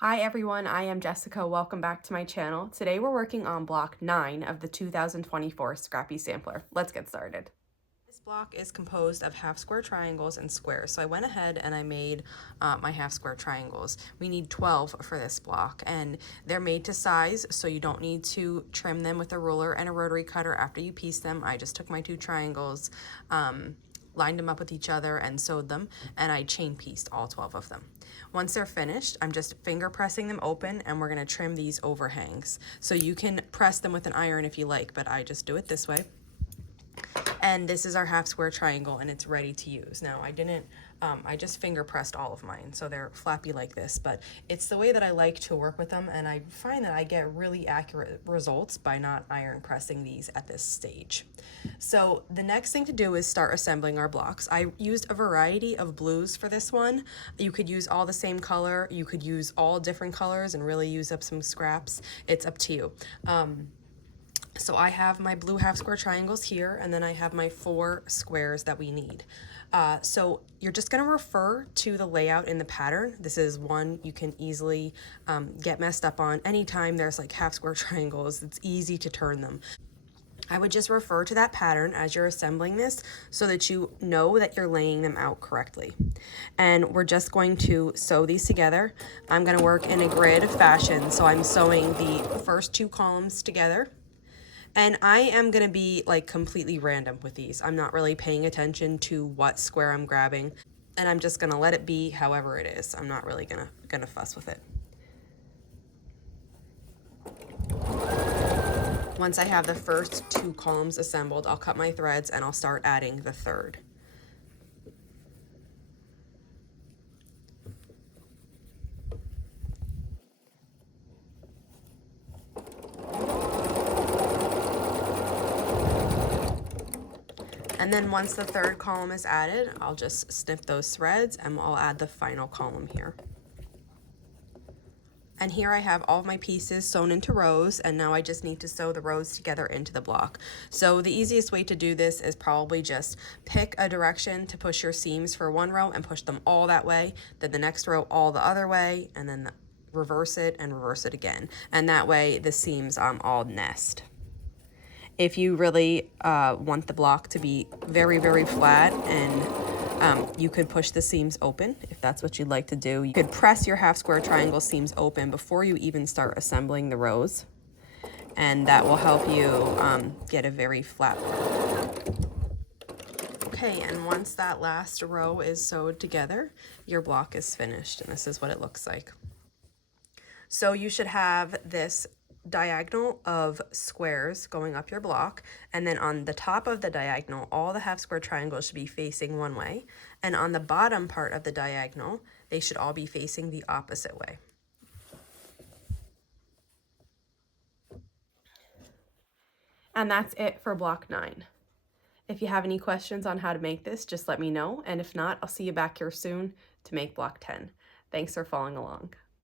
Hi everyone, I am Jessica. Welcome back to my channel. Today we're working on block 9 of the 2024 Scrappy Sampler. Let's get started. This block is composed of half square triangles and squares. So I went ahead and I made my half square triangles. We need 12 for this block and they're made to size, so you don't need to trim them with a ruler and a rotary cutter after you piece them. I just took my two triangles, lined them up with each other and sewed them, and I chain pieced all 12 of them. Once they're finished, I'm just finger pressing them open and we're gonna trim these overhangs. So you can press them with an iron if you like, but I just do it this way. And this is our half square triangle and it's ready to use. Now I just finger pressed all of mine, so they're flappy like this, but it's the way that I like to work with them, and I find that I get really accurate results by not iron pressing these at this stage. So the next thing to do is start assembling our blocks. I used a variety of blues for this one. You could use all the same color, you could use all different colors and really use up some scraps. It's up to you. So I have my blue half square triangles here, and then I have my 4 squares that we need. So you're just gonna refer to the layout in the pattern. This is one you can easily get messed up on. Anytime there's like half square triangles, it's easy to turn them. I would just refer to that pattern as you're assembling this so that you know that you're laying them out correctly. And we're just going to sew these together. I'm gonna work in a grid fashion, so I'm sewing the first 2 columns together. And I am gonna be like completely random with these. I'm not really paying attention to what square I'm grabbing, and I'm just gonna let it be however it is. I'm not really gonna fuss with it. Once I have the first 2 columns assembled, I'll cut my threads and I'll start adding the third. And then once the third column is added, I'll just snip those threads and I'll add the final column here. And here I have all of my pieces sewn into rows, and now I just need to sew the rows together into the block. So the easiest way to do this is probably just pick a direction to push your seams for one row and push them all that way, then the next row all the other way, and then reverse it and reverse it again. And that way the seams all nest. If you really want the block to be very, very flat, and you could push the seams open if that's what you'd like to do. You could press your half square triangle seams open before you even start assembling the rows, and that will help you get a very flat block. Okay, and once that last row is sewed together, your block is finished, and this is what it looks like. So you should have this diagonal of squares going up your block, and then on the top of the diagonal all the half square triangles should be facing one way, and on the bottom part of the diagonal they should all be facing the opposite way. And that's it for block 9. If you have any questions on how to make this, just let me know, and if not, I'll see you back here soon to make block 10. Thanks for following along.